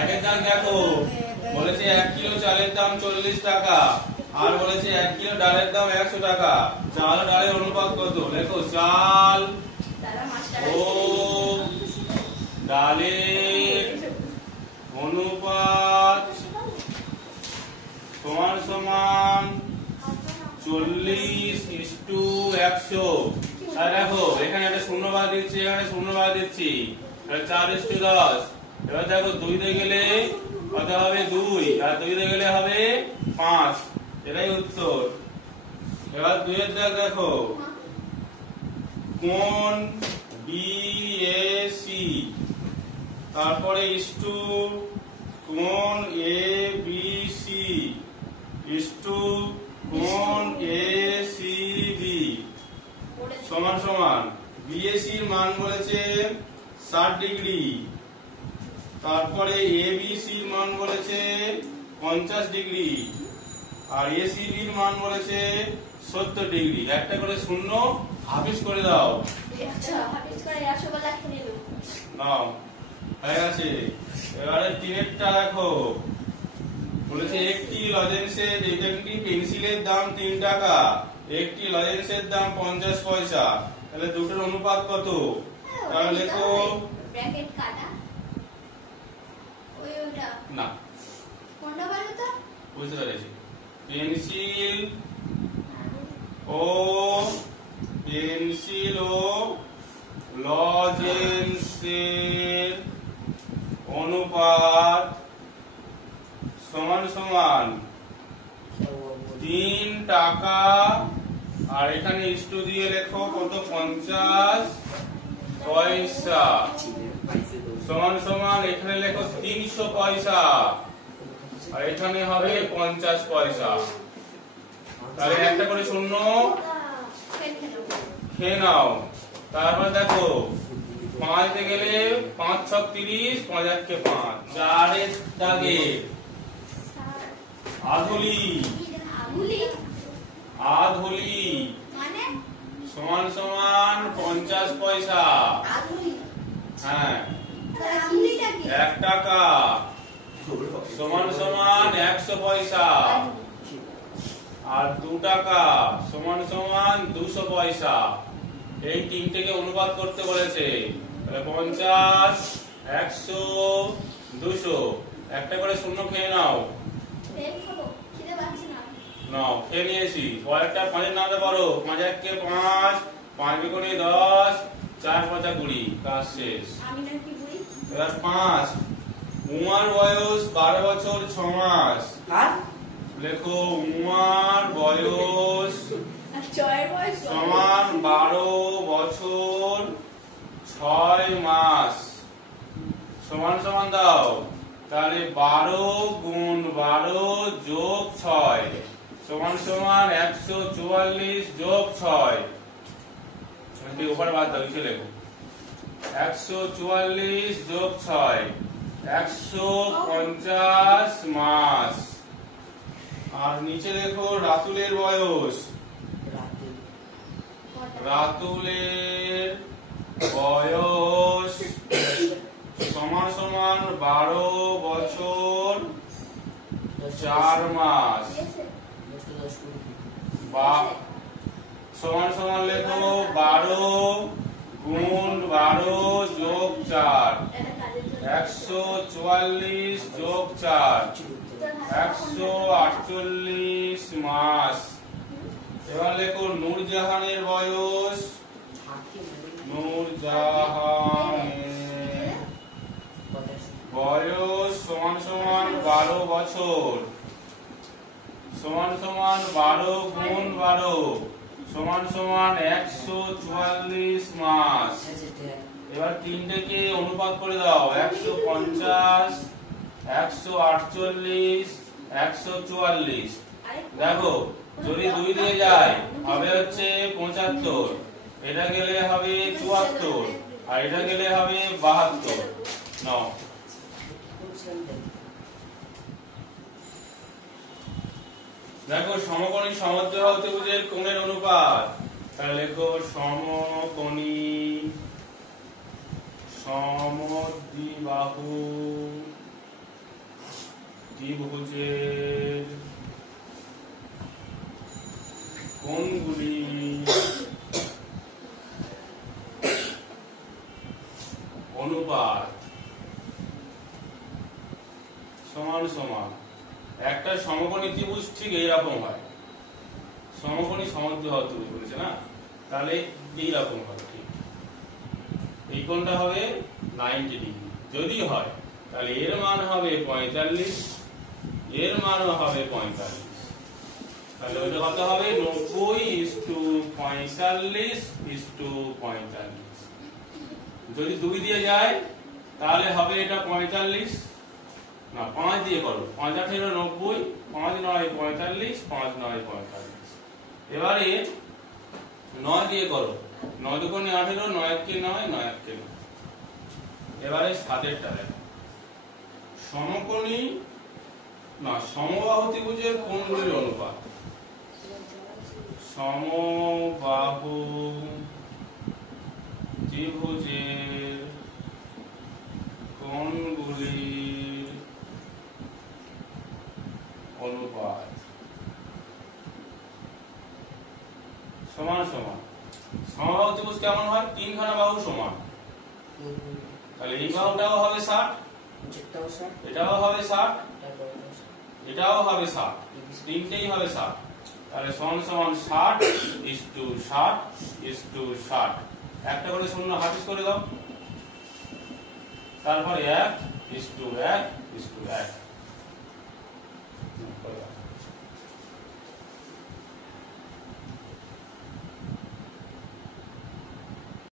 একের দাম দেখো, বলেছে 1 কিলো চালের দাম 40 টাকা, আর বলেছে 1 কিলো ডালের দাম 100 টাকা। চাল ডালের অনুপাত কত? লেখো চাল ও ডালের অনুপাত সমান সমান 40:100। আর দেখো এখানে একটা শূন্য বাদ দিচ্ছি, এখানে শূন্য বাদ দিচ্ছি, 4:10। এবার দেখো 2 দিয়ে গেলে কত হবে? 2, আর 2 দিয়ে গেলে হবে 5। এটাই উত্তর। এবার 2 এর দাগ দেখো, কোণ বিএসি, তারপরে ইস্টু কোণ এবিসি ইস্টু কোণ এসিবি সমান সমান বিএসি এর মান বলেছে 60 ডিগ্রি, তারপরে এবিসি এর মান বলেছে 50 ডিগ্রি, আর এসিবি এর মান বলেছে 70 ডিগ্রি। একটা করে শূন্য হাফিজ করে দাও। আচ্ছা হাফিজ করে 100 বলা লিখে নিল। নাও হয়ে গেছে। এবারে 3এরটা দেখো, বলেছে একটি লজেন্সের, একটি পেন্সিলের দাম 3 টাকা, একটি লজেন্সের দাম 50 পয়সা। তাহলে দুটোর অনুপাত কত? তাহলে লেখো ব্র্যাকেট কাটা ওইটা না, কোনটা বলো তো? বুঝতে পেরেছি। পেন্সিল ও লজেন্সের অনুপাত সমান সমান 3 টাকা, আর এখানে ইস্টু দিয়ে লেখো কত? 50 পয়সা সমান সমান এখানে লেখো 300 পয়সা, আর এখানে হবে 50 পয়সা। তাহলে একটা করে শূন্য খেয়ে নাও। তারপর দেখো 5 তে গেলে 5 6 30, 5 1 কে 5। 4 এর দাগে আধুলি আধুলি মানে সমান সমান 50 পয়সা। হ্যাঁ, আধুলিটা কি? 1 টাকা সমান সমান 100 পয়সা, আর 2 টাকা সমান সমান 200 পয়সা। এই তিনটেকে অনুপাত করতে বলেছে। তাহলে 50 100 200। একটা করে শূন্য খেয়ে নাও। খিদে পাচ্ছে না। নাও খেয়ে নিয়েছি। পরেরটা 5 এর নামতে পারো। 5 1 কে 5, 5 দুগুণে 10, 4 5 20। কাজ শেষ। আমি নাকি বই এবার 5, উমার বয়স 12 বছর 6 মাস। লেখো উমার বয়স সমান 12 বছর 6 মাস সমান সমান দাও। তাহলে 12 গুণ 12 যোগ 6 সমান সমান 144 যোগ 6। উপরে বাদ দাও, নিচে লেখো 144 যোগ 6, 150 মাস। আর নিচে দেখো রাতুলের বয়স, রাতুলের বয়স সমান সমান 12 বছর 4 মাস বা সমান সমান লেখো 12 গুণ 12 যোগ 4, 144 যোগ 4, 148 মাস। এবার লেখো নূরজাহানের বয়স, নূরজাহানের বয়স সমান সমান 12 বছর সমান সমান 12 গুণ 12 সমান সমান 144 মাস। এবার তিনটেকে অনুপাত করে দাও, 150 148 144। দেখো যদি 2 দিয়ে যায় হবে হচ্ছে 75, এটা গেলে হবে 74, আর এটা গেলে হবে 72। নাও দেখো সমকোণী সমদ্বিবাহু ত্রিভুজের কোণের অনুপাত। তাহলে লেখো সমকোণী সমদ্বিবাহু ত্রিভুজের কোণগুলি অনুপাত সমান সমান একটা সমকোণী ত্রিভুজ ঠিক এইরকম হয়, সমকোণী সমদ্বিবাহু ত্রিভুজ বলেছে না, তাহলে এইরকম হবে ঠিক। এই কোণটা হবে 90 ডিগ্রি যদি হয়, তাহলে এর মান হবে 45, এর মানও হবে 45, তাহলে ওইটা কত হবে 90:45:45। যদি 2 দিয়ে যায় তাহলে হবে এটা 45, না 5 দিয়ে করো, 5 8 90, 5 9 45, 5 9 45। এবারে 9 দিয়ে করো, 9 দুগুণে 18, 9 কে 9, 9 কে 9। এবারে 7 এরটা দেখো, সমকোণী না সমবাহু ত্রিভুজের কোণগুলির অনুপাত, সমবাহু ত্রিভুজের কোণগুলির অনুপাত সমান সমান। সমবাহু ত্রিভুজ কেমন হয়? 3 খানা বাহু সমান, তাহলে এই বাহুটাও হবে 60, এটাও হবে 60, এটাও হবে 60, তিনটেই হবে 60, তাহলে সমান সমান 60:60:60। একটা করে শূন্য হাতিস করে দাও, তারপরে 1:1:1।